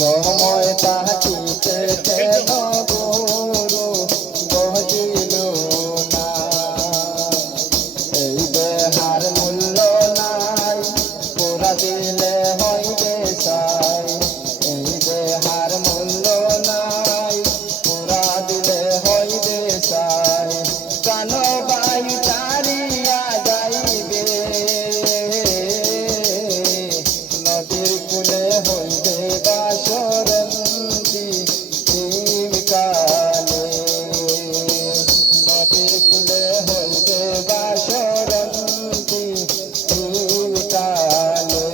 সময় তাকিতে কেন গুরু বহিল না এই দেহার মূল্য নাই পুরা দিলে হইবে চাই এই দেহার মূল্য নাই পুরা দিলে হইবে চাই প্রাণ বায়ু তারিয়া যাইবে নদীর কূলে হইবে বাসরন্তি কালে নদীর কূলে হইবে বাসরন্তি কালে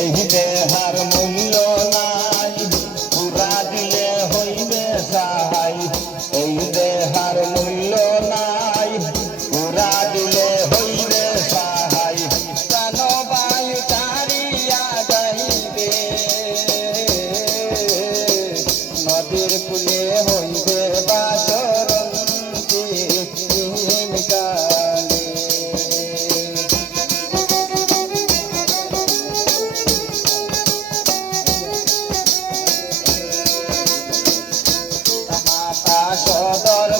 এই দেহার মূল্য নাই পুরা দিলে হইবে সাহাই এই দেহার মূল্য নাই পুরা দিলে হইবে সাহাই প্রাণ বায়ু তারিয়া যাইবে নদীর কূলে হইবে বাসরন্তি কালে সদর